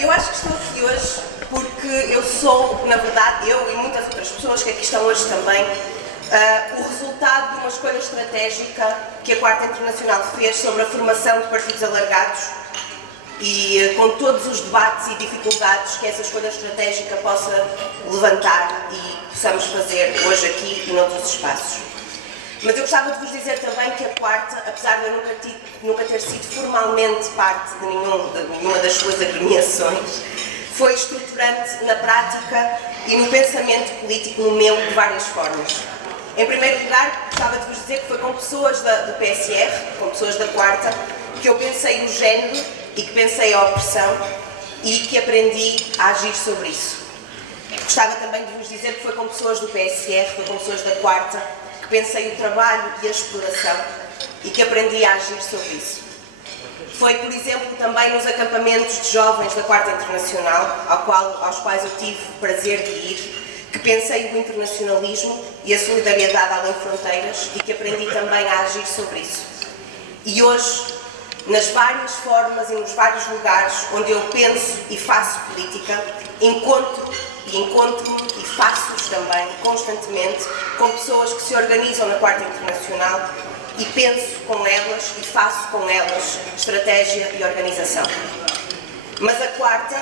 Eu acho que estou aqui hoje porque eu sou, na verdade, eu e muitas outras pessoas que aqui estão hoje também, o resultado de uma escolha estratégica que a Quarta Internacional fez sobre a formação de partidos alargados e com todos os debates e dificuldades que essa escolha estratégica possa levantar e possamos fazer hoje aqui e noutros espaços. Mas eu gostava de vos dizer também que a Quarta, apesar de eu nunca ter sido formalmente parte de nenhuma das suas agremiações, foi estruturante na prática e no pensamento político no meu de várias formas. Em primeiro lugar, gostava de vos dizer que foi com pessoas do PSR, com pessoas da Quarta, que eu pensei o género e que pensei a opressão e que aprendi a agir sobre isso. Gostava também de vos dizer que foi com pessoas do PSR, foi com pessoas da Quarta, que pensei o trabalho e a exploração e que aprendi a agir sobre isso. Foi, por exemplo, também nos acampamentos de jovens da Quarta Internacional, aos quais eu tive o prazer de ir, que pensei o internacionalismo e a solidariedade além fronteiras e que aprendi também a agir sobre isso. E hoje, nas várias formas e nos vários lugares onde eu penso e faço política, encontro-me e faço-os também constantemente com pessoas que se organizam na Quarta Internacional e penso com elas e faço com elas estratégia e organização. Mas a Quarta,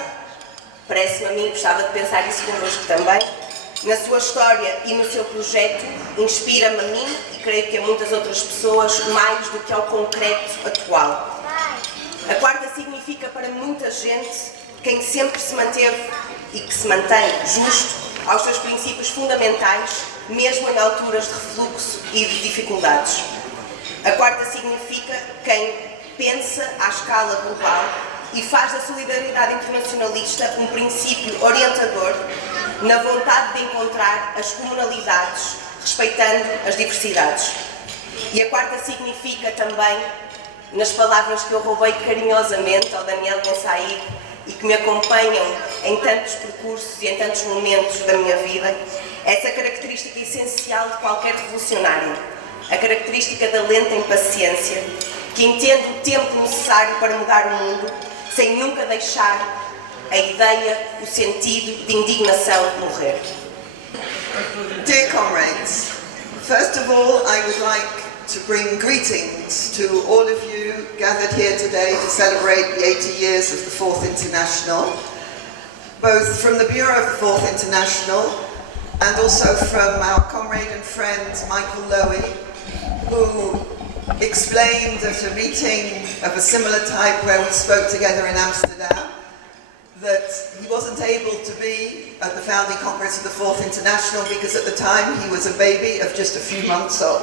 parece-me a mim, gostava de pensar isso convosco também, na sua história e no seu projeto, inspira-me a mim e creio que a muitas outras pessoas mais do que ao concreto atual. A Quarta significa para muita gente quem sempre se manteve e que se mantém justo aos seus princípios fundamentais, mesmo em alturas de refluxo e de dificuldades. A Quarta significa quem pensa à escala global e faz da solidariedade internacionalista um princípio orientador na vontade de encontrar as comunalidades, respeitando as diversidades. E a Quarta significa também, nas palavras que eu roubei carinhosamente ao Daniel Bensaid e que me acompanham em tantos percursos e em tantos momentos da minha vida, essa característica essencial de qualquer revolucionário, a característica da lenta impaciência, que entende o tempo necessário para mudar o mundo, sem nunca deixar a ideia, o sentido de indignação morrer. Dear comrades, first of all I would like to bring greetings to all of you gathered here today to celebrate the 80 years of the Fourth International, both from the Bureau of the Fourth International and also from our comrade and friend Michael Lowy, who explained at a meeting of a similar type where we spoke together in Amsterdam that he wasn't able to be at the founding congress of the Fourth International because at the time he was a baby of just a few months old.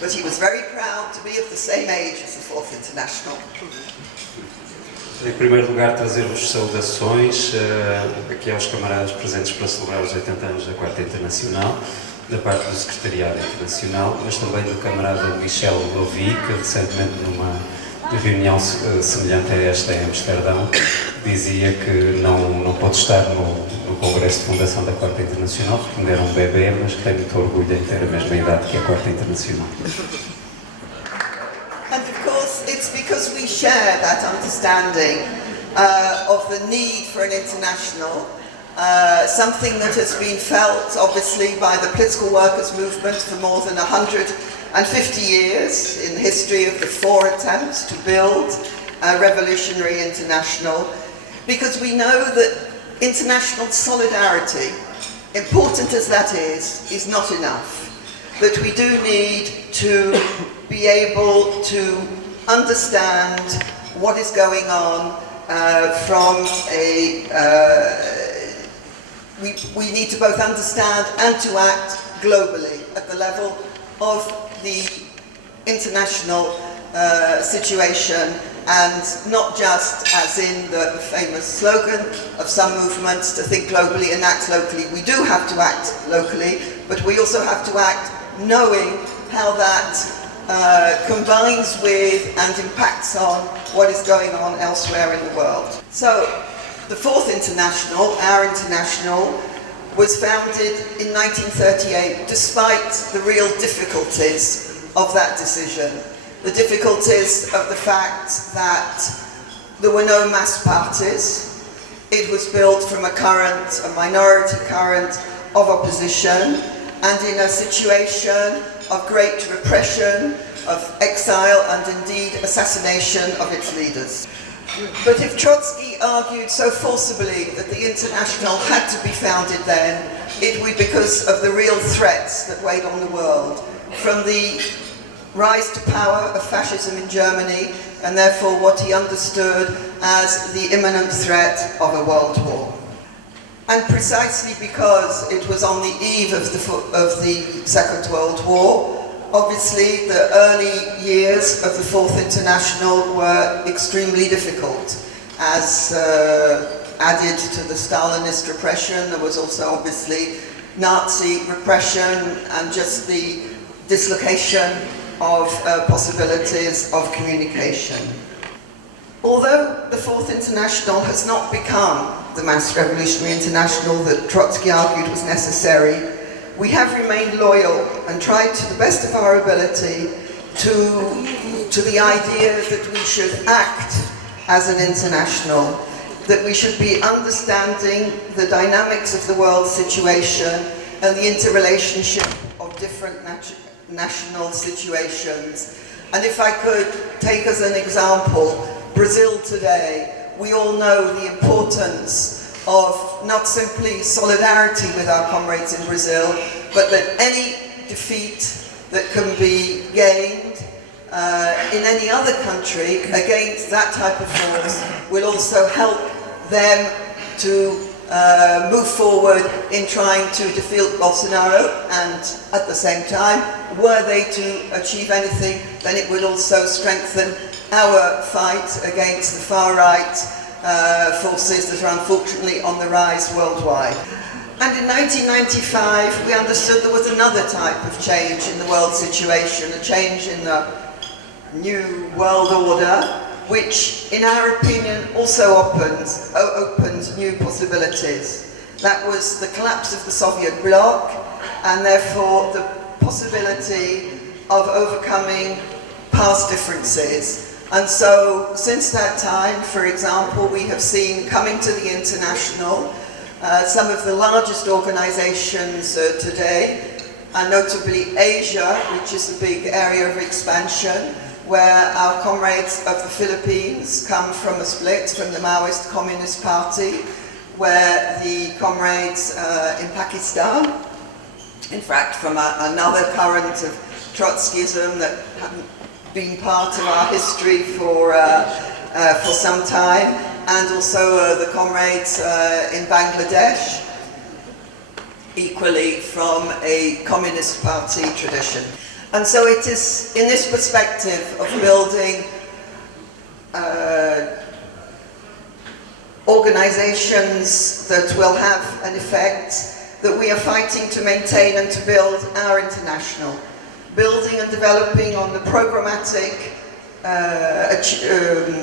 But he was very proud to be of the same age as the Fourth International. Em primeiro lugar, trazer-vos saudações aqui aos camaradas presentes para celebrar os 80 anos da Quarta Internacional, da parte do Secretariado Internacional, mas também do camarada Michel Lowy, que recentemente numa reunião semelhante a esta em Amsterdão, dizia que não pode estar no Congresso de Fundação da Quarta Internacional, porque ainda era um bebê, mas que tem muito orgulho em ter a mesma idade que a Quarta Internacional. And of course, it's because we share that understanding of the need for an international, something that has been felt, obviously, by the political workers' movement for more than 150 years in the history of the 4 attempts to build a revolutionary international, because we know that international solidarity, important as that is not enough. That we do need to be able to understand what is going on from a... we need to both understand and to act globally at the level of the international situation, and not just as in the famous slogan of some movements to think globally and act locally. We do have to act locally, but we also have to act knowing how that combines with and impacts on what is going on elsewhere in the world. So the Fourth International, our international, was founded in 1938 despite the real difficulties of that decision. The difficulties of the fact that there were no mass parties. It was built from a minority current of opposition, and in a situation of great repression, of exile, and indeed assassination of its leaders. But if Trotsky argued so forcibly that the International had to be founded then, it was because of the real threats that weighed on the world, from the rise to power of fascism in Germany, and therefore what he understood as the imminent threat of a world war. And precisely because it was on the eve of the Second World War, obviously the early years of the Fourth International were extremely difficult. As added to the Stalinist repression, there was also obviously Nazi repression and just the dislocation of possibilities of communication. Although the Fourth International has not become the mass revolutionary international that Trotsky argued was necessary, we have remained loyal and tried to the best of our ability to the idea that we should act as an international, that we should be understanding the dynamics of the world situation and the interrelationship of different national situations. And if I could take as an example, Brazil today, we all know the importance of not simply solidarity with our comrades in Brazil, but that any defeat that can be gained in any other country against that type of force will also help them to move forward in trying to defeat Bolsonaro, and at the same time, were they to achieve anything, then it would also strengthen our fight against the far-right forces that are unfortunately on the rise worldwide. And in 1995, we understood there was another type of change in the world situation, a change in the new world order, which, in our opinion, also opened new possibilities. That was the collapse of the Soviet bloc, and therefore the possibility of overcoming past differences. And so, since that time, for example, we have seen coming to the International some of the largest organizations today, and notably Asia, which is a big area of expansion, where our comrades of the Philippines come from a split from the Maoist Communist Party, where the comrades in Pakistan, in fact from another current of Trotskyism that hadn't been part of our history for some time, and also the comrades in Bangladesh, equally from a Communist Party tradition. And so it is in this perspective of building organizations that will have an effect that we are fighting to maintain and to build our international. Building and developing on the programmatic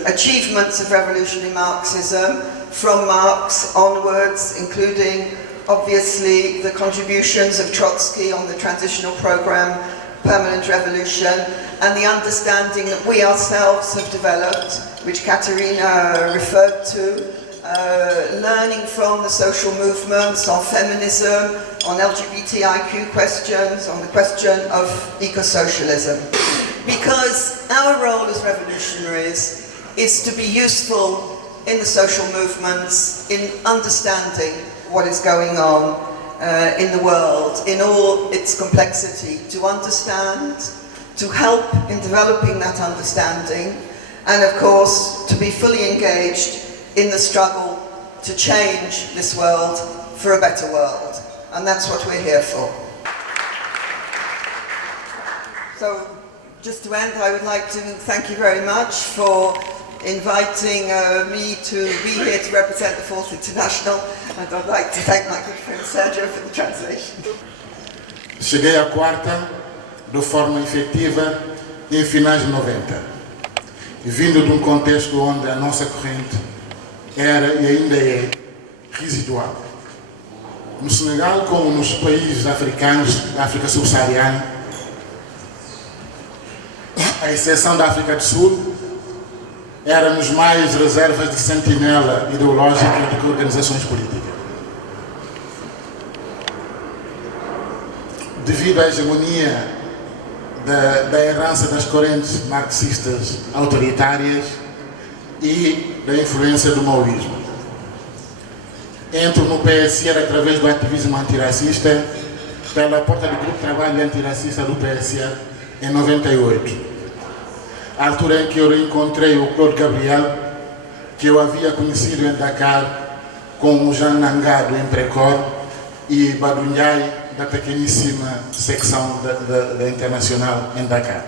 achievements of revolutionary Marxism from Marx onwards, including obviously the contributions of Trotsky on the transitional program, Permanent Revolution, and the understanding that we ourselves have developed, which Katerina referred to, learning from the social movements on feminism, on LGBTIQ questions, on the question of eco-socialism. Because our role as revolutionaries is to be useful in the social movements, in understanding what is going on in the world, in all its complexity, to understand, to help in developing that understanding, and of course to be fully engaged in the struggle to change this world for a better world. And that's what we're here for. So, just to end, I would like to thank you very much for inviting me to be here to represent the Fourth International, and I'd like to thank my good friend Sergio for the translation. Cheguei à quarta de forma efetiva em finais de 90, vindo de contexto onde a nossa corrente era e ainda é residual. No Senegal, como nos países africanos da África subsaariana, à exceção da África do Sul, éramos mais reservas de sentinela ideológica do que organizações políticas. Devido à hegemonia da herança das correntes marxistas autoritárias e da influência do maoísmo. Entro no PSR através do ativismo antirracista pela porta do Grupo de Trabalho Antirracista do PSR em 98. A altura em que eu reencontrei o Claude Gabriel, que eu havia conhecido em Dakar, com o Jean Nangado em Precor e Badunhai, da pequeníssima secção da Internacional em Dakar.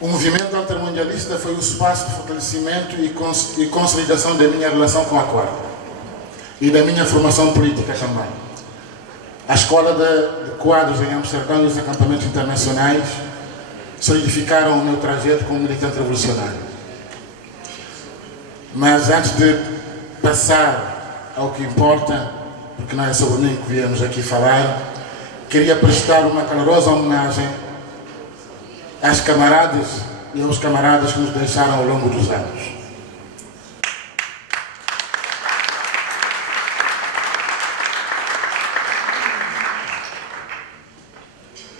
O movimento altermundialista foi o espaço de fortalecimento e consolidação da minha relação com a Quarta e da minha formação política também. A escola de quadros em Amsterdão e os acampamentos internacionais solidificaram o meu trajeto como militante revolucionário. Mas antes de passar ao que importa, porque não é sobre mim que viemos aqui falar, queria prestar uma calorosa homenagem às camaradas e aos camaradas que nos deixaram ao longo dos anos.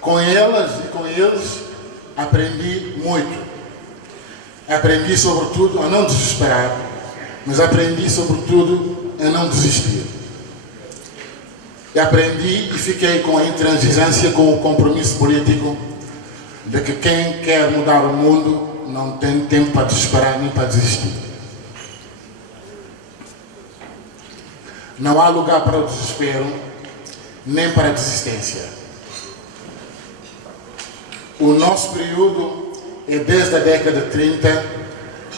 Com elas e com eles aprendi muito. Aprendi sobretudo a não desesperar, mas aprendi sobretudo a não desistir. E aprendi e fiquei com a intransigência, com o compromisso político de que quem quer mudar o mundo não tem tempo para desesperar nem para desistir. Não há lugar para o desespero, nem para a desistência. O nosso período é desde a década de 30,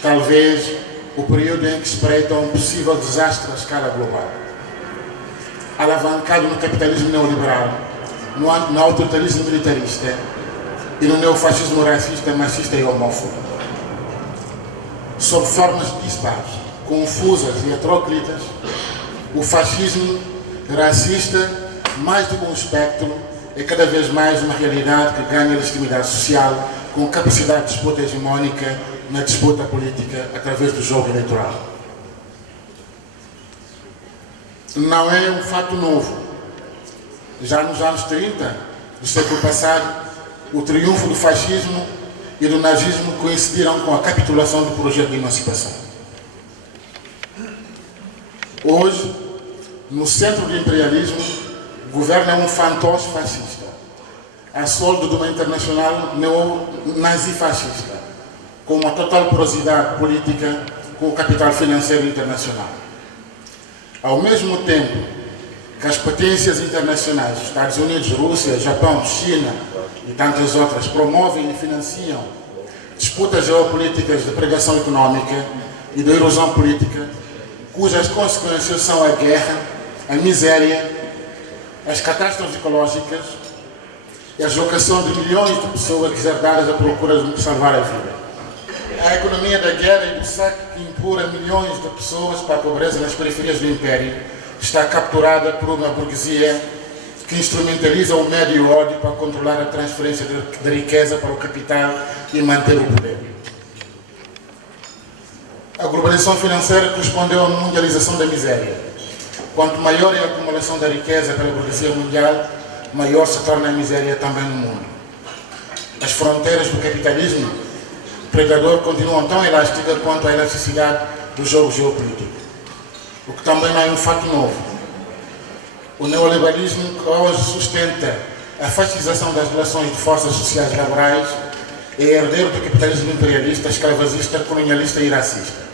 talvez o período em que espreita um possível desastre à escala global. Alavancado no capitalismo neoliberal, no autoritarismo militarista e no neofascismo racista, machista e homófobo. Sob formas dispares, confusas e heteróclitas, o fascismo racista, mais do que um espectro, é cada vez mais uma realidade que ganha legitimidade social com capacidade de disputa hegemónica na disputa política através do jogo eleitoral. Não é um fato novo. Já nos anos 30 do século passado, o triunfo do fascismo e do nazismo coincidiram com a capitulação do projeto de emancipação. Hoje, no centro do imperialismo, governa um fantoche fascista, a soldo de uma internacional neo-nazi-fascista, com uma total porosidade política com o capital financeiro internacional. Ao mesmo tempo que as potências internacionais, Estados Unidos, Rússia, Japão, China e tantas outras, promovem e financiam disputas geopolíticas de predação econômica e de erosão política, cujas consequências são a guerra, a miséria, as catástrofes ecológicas e a deslocação de milhões de pessoas deserdadas à procura de salvar a vida. A economia da guerra e do saque que empurra milhões de pessoas para a pobreza nas periferias do Império está capturada por uma burguesia que instrumentaliza o médio e o ódio para controlar a transferência de riqueza para o capital e manter o poder. A globalização financeira correspondeu à mundialização da miséria. Quanto maior é a acumulação da riqueza pela burguesia mundial, maior se torna a miséria também no mundo. As fronteiras do capitalismo predador continuam tão elásticas quanto a elasticidade do jogo geopolítico. O que também não é um fato novo. O neoliberalismo hoje sustenta a fascização das relações de forças sociais laborais é herdeiro do capitalismo imperialista, escravagista, colonialista e racista.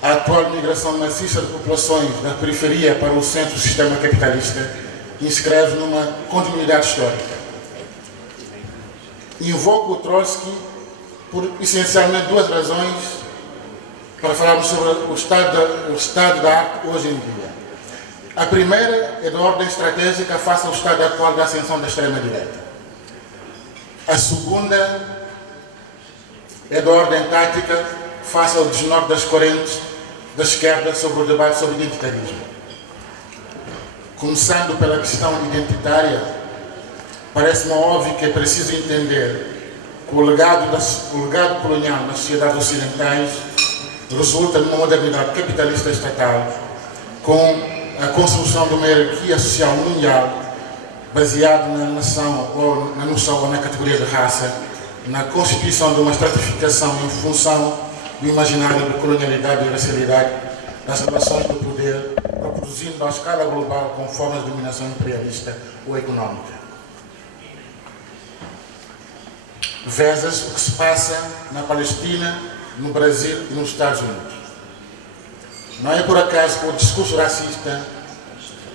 A atual migração maciça de populações da periferia para o centro do sistema capitalista inscreve numa continuidade histórica. Invoco o Trotsky por essencialmente duas razões para falarmos sobre o estado da arte hoje em dia. A primeira é de ordem estratégica face ao estado atual da ascensão da extrema-direita. A segunda é de ordem tática face ao desnorte das correntes da esquerda sobre o debate sobre identitarismo. Começando pela questão identitária, parece-me óbvio que é preciso entender que o legado colonial nas sociedades ocidentais resulta numa modernidade capitalista estatal com a construção de uma hierarquia social mundial baseada na noção ou na categoria de raça, na constituição de uma estratificação em função do imaginário de colonialidade e racialidade das relações de poder, reproduzindo à escala global com formas de dominação imperialista ou económica. Vezes o que se passa na Palestina, no Brasil e nos Estados Unidos. Não é por acaso que o discurso racista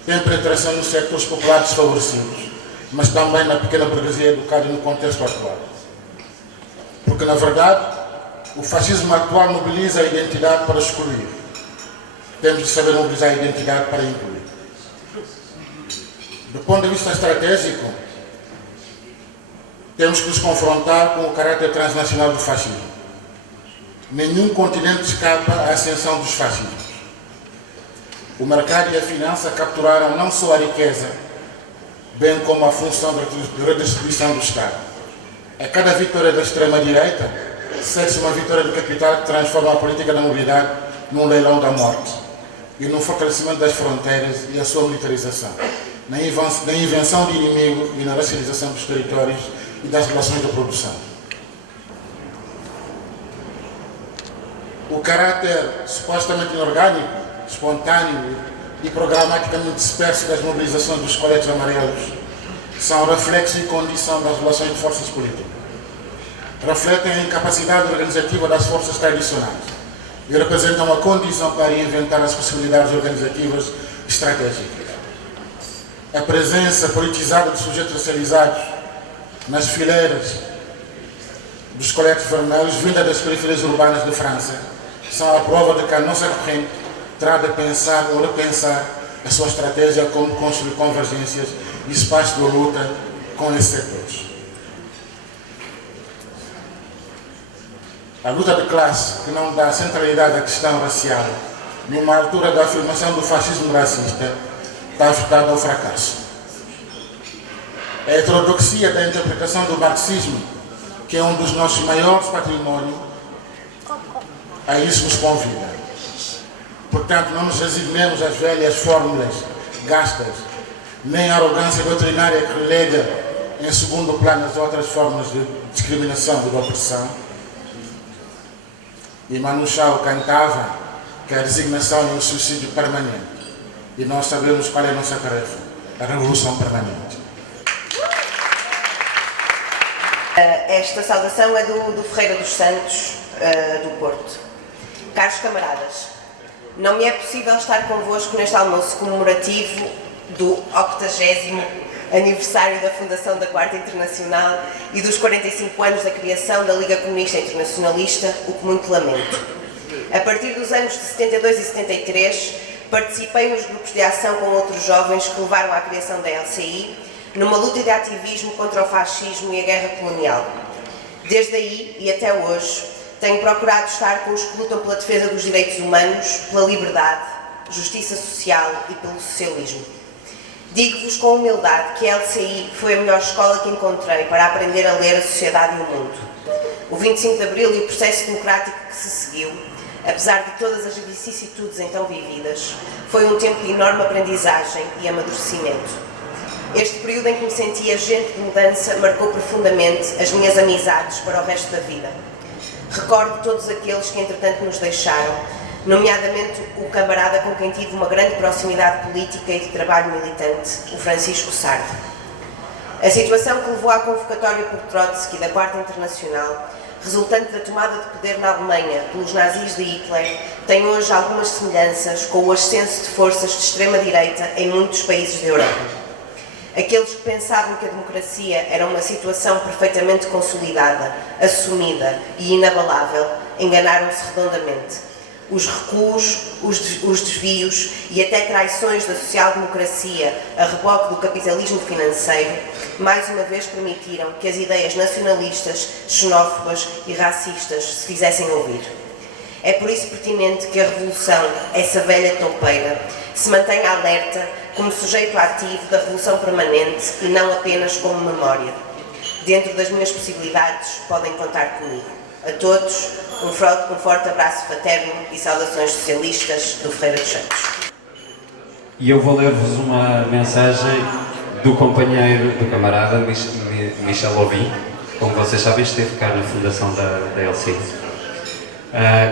tem penetração nos setores populares desfavorecidos, mas também na pequena burguesia educada no contexto atual. Porque, na verdade, o fascismo atual mobiliza a identidade para excluir. Temos de saber mobilizar a identidade para incluir. Do ponto de vista estratégico, temos que nos confrontar com o caráter transnacional do fascismo. Nenhum continente escapa à ascensão dos fascismos. O mercado e a finança capturaram não só a riqueza, bem como a função de redistribuição do Estado. A cada vitória da extrema-direita, segue-se uma vitória do capital que transforma a política da mobilidade num leilão da morte e no fortalecimento das fronteiras e a sua militarização, na invenção de inimigo e na racialização dos territórios e das relações de produção. O caráter supostamente inorgânico, espontâneo e programaticamente disperso das mobilizações dos coletes amarelos são reflexo e condição das relações de forças políticas. Refletem a incapacidade organizativa das forças tradicionais e representam uma condição para reinventar as possibilidades organizativas estratégicas. A presença politizada de sujeitos racializados nas fileiras dos coletes vermelhos, vinda das periferias urbanas de França, são a prova de que a nossa corrente terá de pensar ou repensar a sua estratégia como construir convergências e espaços de luta com esses setores. A luta de classe que não dá centralidade à questão racial, numa altura da afirmação do fascismo racista, está afetada ao fracasso. A heterodoxia da interpretação do marxismo, que é um dos nossos maiores patrimônios, a isso nos convida. Portanto, não nos resignemos às velhas fórmulas gastas, nem à arrogância doutrinária que relega em segundo plano as outras formas de discriminação e de opressão. E Manu Chao cantava que a resignação é um suicídio permanente. E nós sabemos qual é a nossa tarefa, a revolução permanente. Esta saudação é do Ferreira dos Santos, do Porto. Caros camaradas, não me é possível estar convosco neste almoço comemorativo do 80º aniversário da fundação da Quarta Internacional e dos 45 anos da criação da Liga Comunista Internacionalista, o que muito lamento. A partir dos anos de 72 e 73, participei nos grupos de ação com outros jovens que levaram à criação da LCI, numa luta de ativismo contra o fascismo e a guerra colonial. Desde aí e até hoje, tenho procurado estar com os que lutam pela defesa dos direitos humanos, pela liberdade, justiça social e pelo socialismo. Digo-vos com humildade que a LCI foi a melhor escola que encontrei para aprender a ler a sociedade e o mundo. O 25 de Abril e o processo democrático que se seguiu, apesar de todas as vicissitudes então vividas, foi um tempo de enorme aprendizagem e amadurecimento. Este período em que me senti agente de mudança marcou profundamente as minhas amizades para o resto da vida. Recordo todos aqueles que entretanto nos deixaram, nomeadamente o camarada com quem tive uma grande proximidade política e de trabalho militante, o Francisco Sarde. A situação que levou à convocatória por Trotsky da Quarta Internacional, resultante da tomada de poder na Alemanha pelos nazis de Hitler, tem hoje algumas semelhanças com o ascenso de forças de extrema-direita em muitos países da Europa. Aqueles que pensavam que a democracia era uma situação perfeitamente consolidada, assumida e inabalável, enganaram-se redondamente. Os recuos, os desvios e até traições da social-democracia a reboque do capitalismo financeiro, mais uma vez permitiram que as ideias nacionalistas, xenófobas e racistas se fizessem ouvir. É por isso pertinente que a revolução, essa velha toupeira, se mantenha alerta como sujeito ativo da revolução permanente e não apenas como memória. Dentro das minhas possibilidades, podem contar comigo. A todos, um forte abraço fraterno e saudações socialistas do Ferreira dos Santos. E eu vou ler-vos uma mensagem do companheiro, do camarada Michel Aubin, como vocês sabem, esteve cá na fundação da LCI.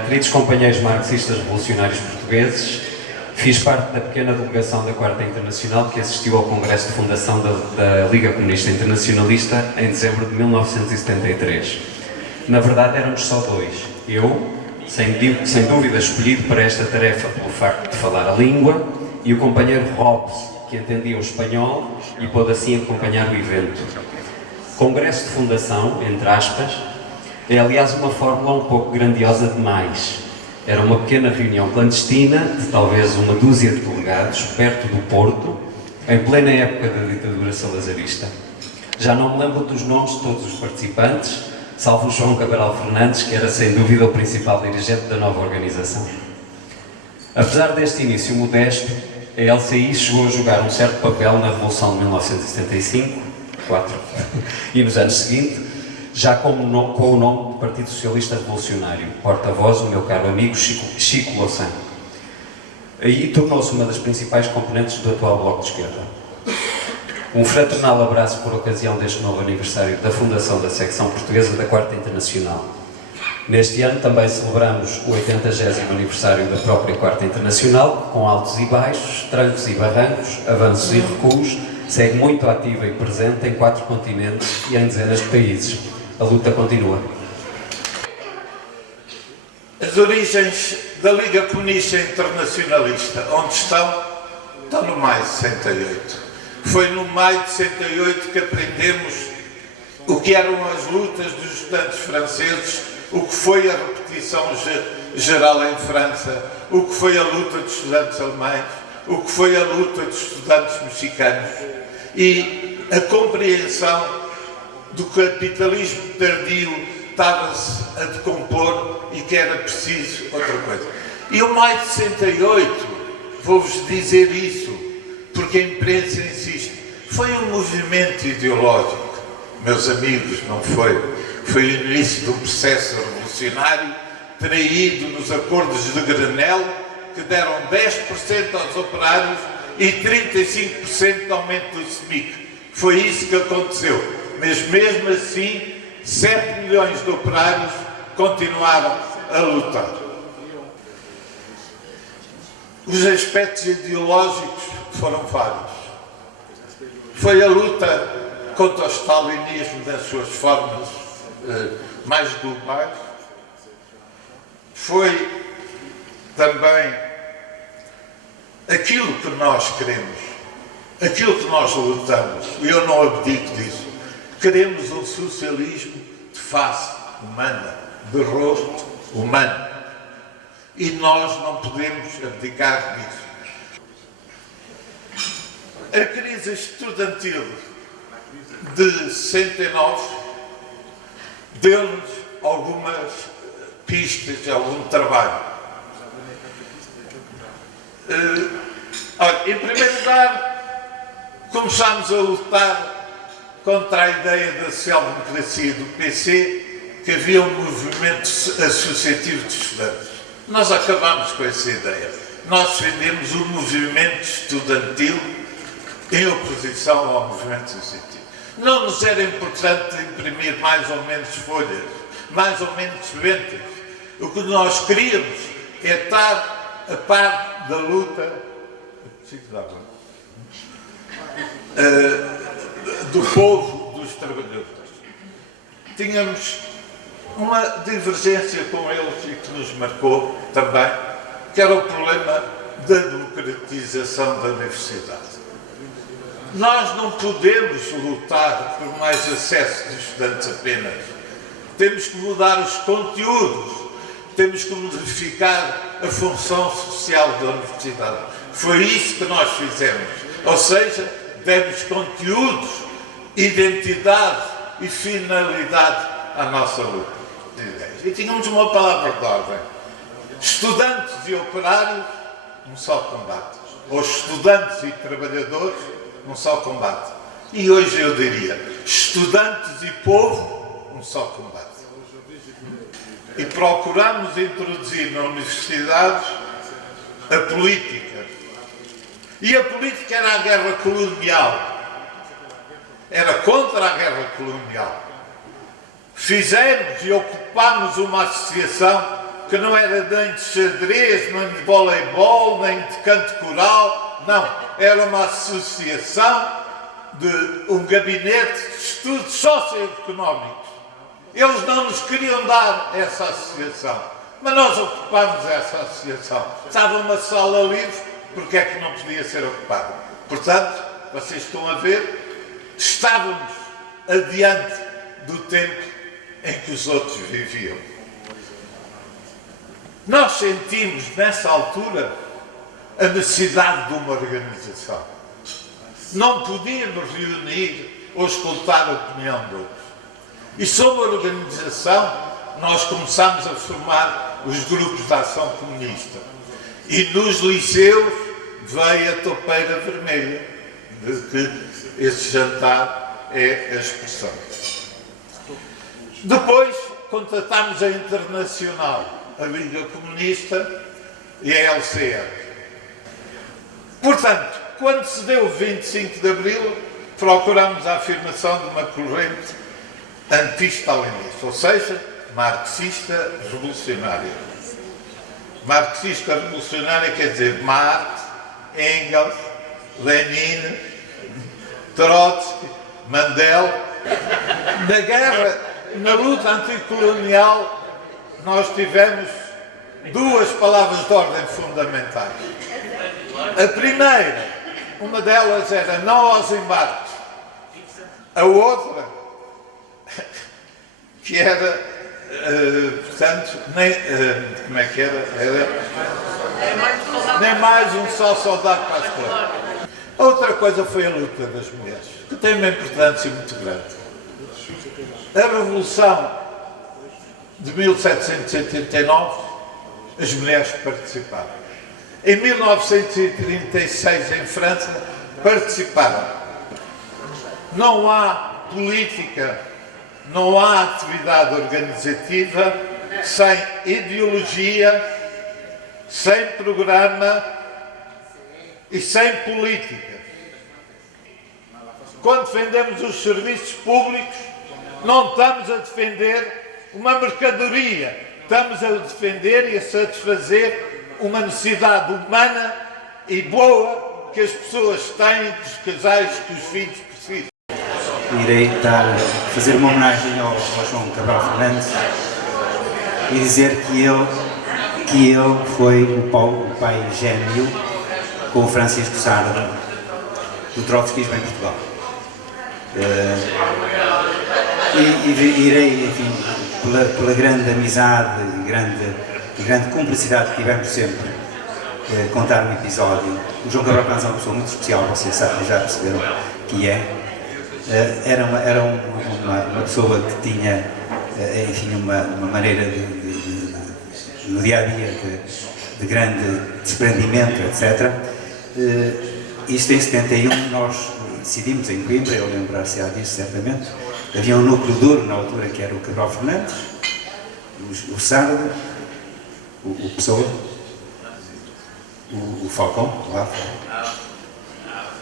Queridos companheiros marxistas revolucionários portugueses, fiz parte da pequena delegação da Quarta Internacional que assistiu ao Congresso de Fundação da Liga Comunista Internacionalista em dezembro de 1973. Na verdade, éramos só dois. Eu, sem dúvida escolhido para esta tarefa pelo facto de falar a língua, e o companheiro Hobbes, que entendia o espanhol e pôde assim acompanhar o evento. Congresso de Fundação, entre aspas, é aliás uma fórmula um pouco grandiosa demais. Era uma pequena reunião clandestina de talvez uma dúzia de delegados, perto do Porto, em plena época da ditadura salazarista. Já não me lembro dos nomes de todos os participantes, salvo o João Cabral Fernandes, que era sem dúvida o principal dirigente da nova organização. Apesar deste início modesto, a LCI chegou a jogar um certo papel na Revolução de 1975, e nos anos seguintes, já com o nome do Partido Socialista Revolucionário, porta-voz do meu caro amigo Chico Louçã. Aí tornou-se uma das principais componentes do atual Bloco de Esquerda. Um fraternal abraço por ocasião deste novo aniversário da fundação da secção portuguesa da Quarta Internacional. Neste ano também celebramos o 80º aniversário da própria Quarta Internacional, que com altos e baixos, trancos e barrancos, avanços e recuos, segue muito ativa e presente em 4 continentes e em dezenas de países. A luta continua. As origens da Liga Comunista Internacionalista, onde estão? Estão no maio de 68. Foi no maio de 68 que aprendemos o que eram as lutas dos estudantes franceses, o que foi a repetição geral em França, o que foi a luta dos estudantes alemães, o que foi a luta dos estudantes mexicanos e a compreensão do capitalismo tardio estava-se a decompor e que era preciso outra coisa. E o maio de 68, vou-vos dizer isso, porque a imprensa insiste, foi um movimento ideológico, meus amigos, não foi. Foi o início de um processo revolucionário traído nos acordos de Grenelle, que deram 10% aos operários e 35% de aumento do SMIC. Foi isso que aconteceu. Mas mesmo assim, 7 milhões de operários continuaram a lutar. Os aspectos ideológicos foram vários. Foi a luta contra o stalinismo nas suas formas mais globais. Foi também aquilo que nós queremos, aquilo que nós lutamos, e eu não abdico disso. Queremos um socialismo de face humana, de rosto humano. E nós não podemos abdicar disso. A crise estudantil de 69 deu-nos algumas pistas, algum trabalho. Olha, em primeiro lugar, começámos a lutar contra a ideia da social-democracia do PC, que havia um movimento associativo de estudantes. Nós acabámos com essa ideia. Nós defendemos o movimento estudantil em oposição ao movimento associativo. Não nos era importante imprimir mais ou menos folhas, mais ou menos ventas. O que nós queríamos é estar a par da luta do povo, dos trabalhadores. Tínhamos uma divergência com eles e que nos marcou também, que era o problema da democratização da universidade. Nós não podemos lutar por mais acesso de estudantes apenas. Temos que mudar os conteúdos, temos que modificar a função social da universidade. Foi isso que nós fizemos. Ou seja, demos conteúdos, identidade e finalidade à nossa luta de ideias. E tínhamos uma palavra de ordem. Estudantes e operários, um só combate. aos estudantes e trabalhadores, um só combate. E hoje eu diria, estudantes e povo, um só combate. E procuramos introduzir na universidade a política. E a política era a guerra colonial. Era contra a guerra colonial. Fizemos e ocupámos uma associação que não era nem de xadrez, nem de voleibol, nem de canto coral, não. Era uma associação de um gabinete de estudos socioeconómicos. Eles não nos queriam dar essa associação, mas nós ocupámos essa associação. Estava uma sala livre, porque é que não podia ser ocupada? Portanto, vocês estão a ver, estávamos adiante do tempo em que os outros viviam. Nós sentimos, nessa altura, a necessidade de uma organização. Não podíamos reunir ou escutar a opinião de outros. E sob a organização, nós começámos a formar os grupos de ação comunista. E nos liceus veio a toupeira vermelha, de que esse jantar é a expressão. Depois, contatámos a Internacional, a Liga Comunista e a LCR. Portanto, quando se deu o 25 de Abril, procurámos a afirmação de uma corrente anti-stalinista, ou seja, marxista revolucionária. Marxista revolucionária quer dizer Marx, Engels, Lenin, Trotsky, Mandela. Na guerra, na luta anticolonial, nós tivemos duas palavras de ordem fundamentais. A primeira, uma delas era não aos embarques. A outra, que era, portanto, como é que era? Nem mais um só soldado para as costas. A outra coisa foi a luta das mulheres, que tem uma importância muito grande. A Revolução de 1789, as mulheres participaram. Em 1936, em França, participaram. Não há política, não há atividade organizativa sem ideologia, sem programa e sem política. Quando defendemos os serviços públicos, não estamos a defender uma mercadoria, estamos a defender e a satisfazer uma necessidade humana e boa que as pessoas têm, que os casais, que os filhos precisam. Irei fazer uma homenagem ao João Cabral Fernandes e dizer que ele foi o pai gêmeo com o Francisco Sarda do trotskismo em Portugal. Irei, enfim, pela grande amizade e grande cumplicidade que tivemos sempre, contar um episódio. O João Cabral Fernandes é uma pessoa muito especial, vocês já perceberam que é. Era uma pessoa que tinha, enfim, uma maneira no dia-a-dia de grande desprendimento, etc. Isto em 71 nós decidimos em Coimbra, eu lembrar-se-á disso certamente, havia um núcleo duro na altura que era o Cabral Fernandes, o Sarda, o Pessoa, o Falcão, o Rafa,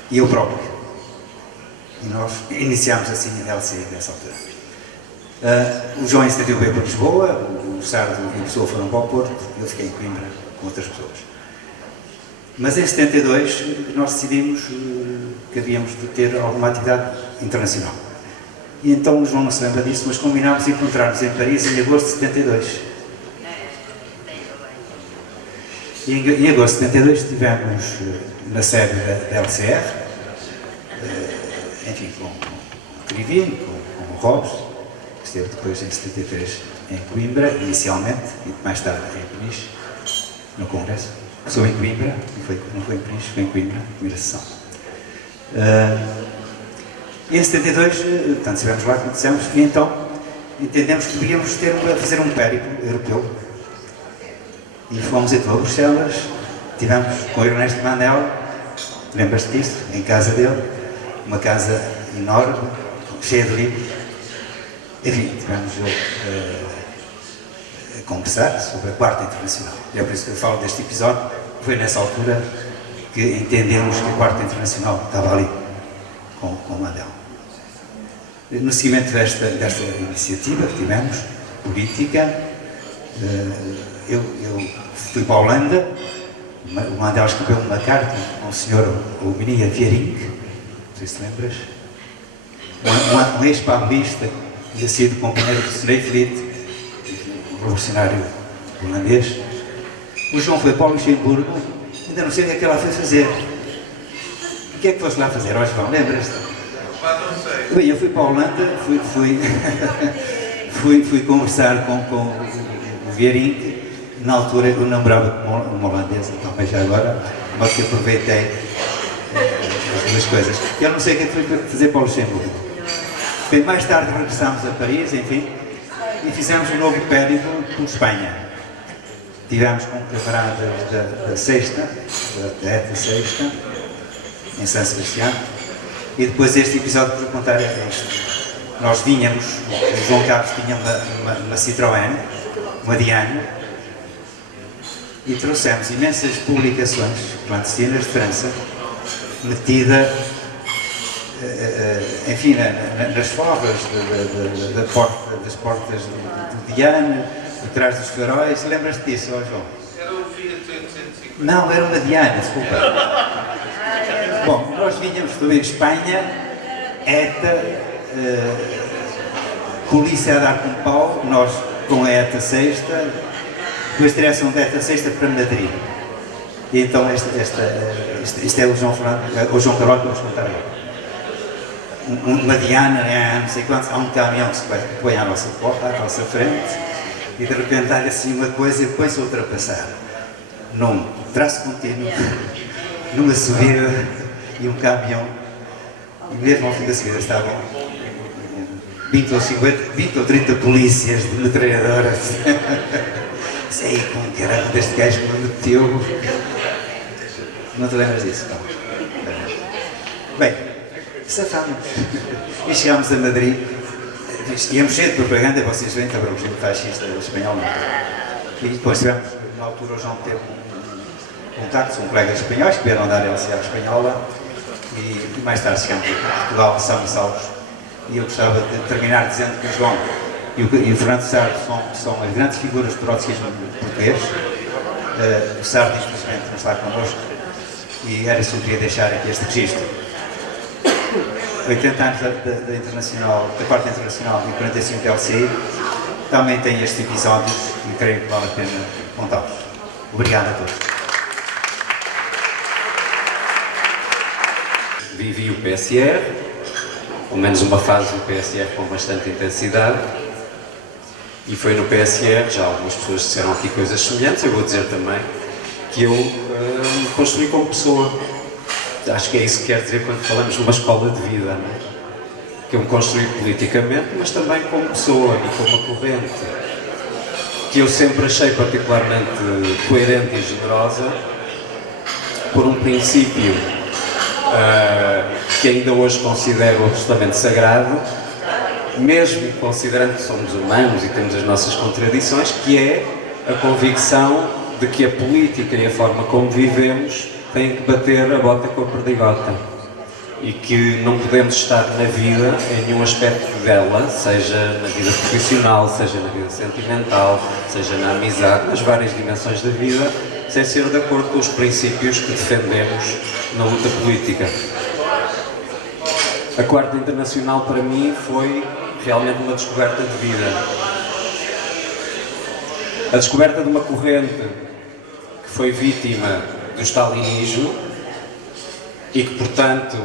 e eu próprio. E nós iniciámos assim a LCI nessa altura. O João em 71 veio para Lisboa, o Sardo e o Pessoa foram para o Porto, e eu fiquei em Coimbra com outras pessoas. Mas em 72 nós decidimos que havíamos de ter alguma atividade internacional. E então o João não se lembra disso, mas combinámos encontrar-nos em Paris em agosto de 72. E em agosto de 72 estivemos na sede da LCR, enfim, com o Crivino, com o Robes, que esteve depois em 73 em Coimbra, inicialmente, e mais tarde em Peniche, no Congresso. Sou em Coimbra, não foi em Peniche, foi em Coimbra, primeira sessão. E em 72, portanto, estivemos lá, como dissemos, e então entendemos que devíamos fazer um périplo europeu. E fomos então a Bruxelas, estivemos com o Ernesto Manel Lembras-te disso? Em casa dele, uma casa enorme, cheia de livros. Enfim, tivemos a conversar sobre a Quarta Internacional. E é por isso que eu falo deste episódio. Foi nessa altura que entendemos que a Quarta Internacional estava ali com o Mandela. No seguimento desta iniciativa que tivemos, política, eu fui para a Holanda. O Mandela escreveu uma carta ao senhor Menia Vierink, não sei se te lembras, um ex-pablista que tinha sido companheiro do Snevely, um revolucionário holandês. O João foi para o Luxemburgo, ainda não sei o que é que ela foi fazer. O que é que foste lá fazer, ó João, lembras-te? Bem, eu fui para a Holanda, fui conversar com o Vierink. Na altura eu namorava com uma holandesa, também já agora, mas que aproveitei as duas coisas. Eu não sei o que é que fui fazer para o Luxemburgo. Bem, mais tarde regressámos a Paris, enfim, e fizemos um novo périplo por Espanha. Tivemos com camaradas da Sexta, da ETA Sexta, em São Sebastião, e depois este episódio que vou contar é este. Nós vinhamos, o João Carlos tinha uma Citroën, uma Diane, e trouxemos imensas publicações clandestinas de França, metida, enfim, nas forras das portas do Diane, por trás dos faróis. Lembras-te disso, ó João? Era o Fiat 850. Não, era uma Diane, desculpa. Bom, nós vinhamos de Espanha, ETA, polícia a dar com pau, nós com a ETA Sexta, depois direção da ETA Sexta para Madrid. E então este é o João Carvalho que vamos contar agora. Uma Diana, não sei quantos, há um caminhão que se põe à nossa frente e de repente há assim uma coisa e põe-se a ultrapassar. Num traço contínuo, numa subida e um caminhão, e mesmo ao fim da subida estavam 20 ou 30 polícias de metralhadoras. Sei como que era deste gajo que me meteu. Não te lembras disso? Não. Bem, safámos. E chegámos a Madrid. Íamos cheio de propaganda, vocês veem, estava o regime fascista espanhol. Não. E depois tivemos, na altura, o João teve contactos com colegas espanhóis que vieram dar a LCA espanhola. E mais tarde chegamos a Portugal, São Salvos. E eu gostava de terminar dizendo que o João e o Fernando Sardo são as grandes figuras do trotskismo português. O Sardo, infelizmente, não está connosco e era isso que eu queria deixar aqui este registro. 80 anos da Quarta Internacional e 45 da LCI também tem estes episódios e creio que vale a pena contá-los. Obrigado a todos. Vivi o PSR, pelo menos uma fase do PSR com bastante intensidade. E foi no PSR, já algumas pessoas disseram aqui coisas semelhantes, eu vou dizer também, que eu me construí como pessoa. Acho que é isso que quer dizer quando falamos de uma escola de vida, não é? Que eu me construí politicamente, mas também como pessoa e como uma corrente que eu sempre achei particularmente coerente e generosa, por um princípio que ainda hoje considero absolutamente sagrado, mesmo considerando que somos humanos e temos as nossas contradições, que é a convicção de que a política e a forma como vivemos têm que bater a bota com a perdigota e que não podemos estar na vida, em nenhum aspecto dela, seja na vida profissional, seja na vida sentimental, seja na amizade, nas várias dimensões da vida, sem ser de acordo com os princípios que defendemos na luta política. A Quarta Internacional para mim foi realmente uma descoberta de vida. A descoberta de uma corrente que foi vítima do stalinismo e que, portanto,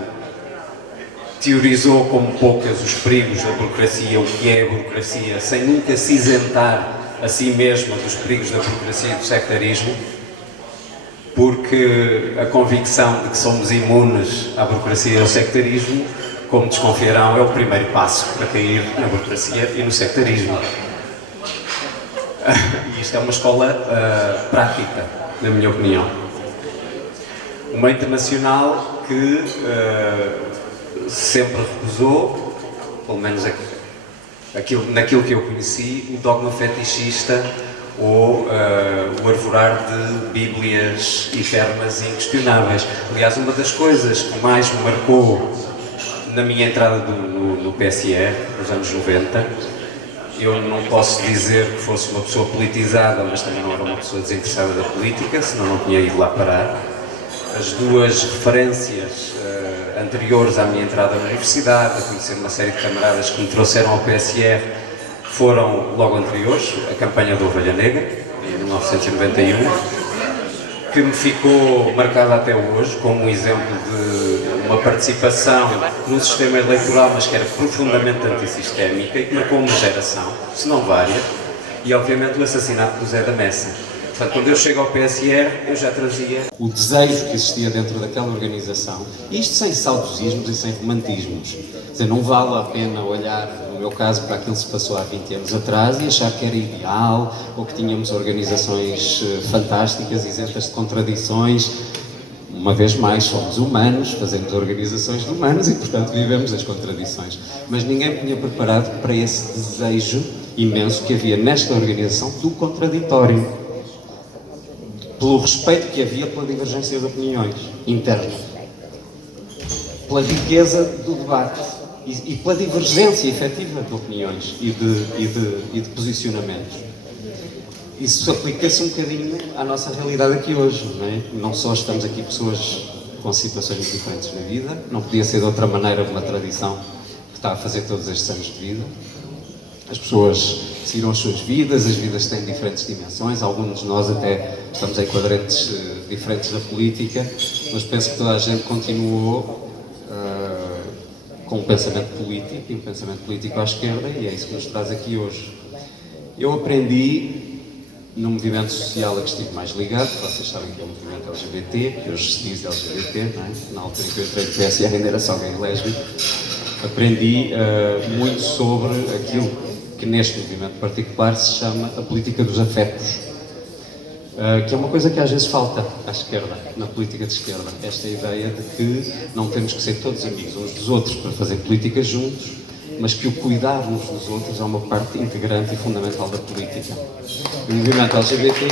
teorizou como poucas os perigos da burocracia, o que é a burocracia, sem nunca se isentar a si mesma dos perigos da burocracia e do sectarismo, porque a convicção de que somos imunes à burocracia e ao sectarismo, como desconfiarão, é o primeiro passo para cair na burocracia e no sectarismo. E isto é uma escola prática, na minha opinião. Uma internacional que sempre recusou, pelo menos naquilo que eu conheci, o dogma fetichista ou o arvorar de bíblias eternas e inquestionáveis. Aliás, uma das coisas que mais me marcou na minha entrada no PSR, nos anos 90, eu não posso dizer que fosse uma pessoa politizada, mas também não era uma pessoa desinteressada da política, senão não tinha ido lá parar. As duas referências anteriores à minha entrada na universidade, a conhecer uma série de camaradas que me trouxeram ao PSR, foram logo anteriores, a campanha da Ovelha Negra, em 1991, que me ficou marcada até hoje como um exemplo de uma participação num sistema eleitoral, mas que era profundamente antissistémica e que marcou uma geração, se não várias, e obviamente o assassinato do Zé da Messa. Portanto, quando eu chego ao PSR, eu já trazia o desejo que existia dentro daquela organização, isto sem saudosismos e sem romantismos. Quer dizer, não vale a pena olhar, no meu caso, para aquilo que se passou há 20 anos atrás e achar que era ideal, ou que tínhamos organizações fantásticas, isentas de contradições. Uma vez mais, somos humanos, fazemos organizações de humanos e, portanto, vivemos as contradições. Mas ninguém me tinha preparado para esse desejo imenso que havia nesta organização do contraditório, pelo respeito que havia pela divergência de opiniões interna, pela riqueza do debate e pela divergência efetiva de opiniões e de posicionamentos. Isso aplica-se um bocadinho à nossa realidade aqui hoje, não é? Não só estamos aqui pessoas com situações diferentes na vida, não podia ser de outra maneira de uma tradição que está a fazer todos estes anos de vida. As pessoas seguiram as suas vidas, as vidas têm diferentes dimensões, alguns de nós até estamos em quadrantes diferentes da política, mas penso que toda a gente continuou com um pensamento político, e um pensamento político à esquerda, e é isso que nos traz aqui hoje. Eu aprendi no movimento social a que estive mais ligado, vocês sabem que é o movimento LGBT, que hoje se diz LGBT, não é? Na altura em que eu entrei no PSR ainda era só gay e lésbico. Aprendi muito sobre aquilo que neste movimento particular se chama a política dos afetos, que é uma coisa que às vezes falta à esquerda, na política de esquerda, esta ideia de que não temos que ser todos amigos uns dos outros para fazer política juntos, mas que o cuidar uns dos outros é uma parte integrante e fundamental da política. O movimento LGBT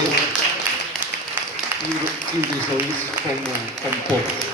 utilizou isso como poucos.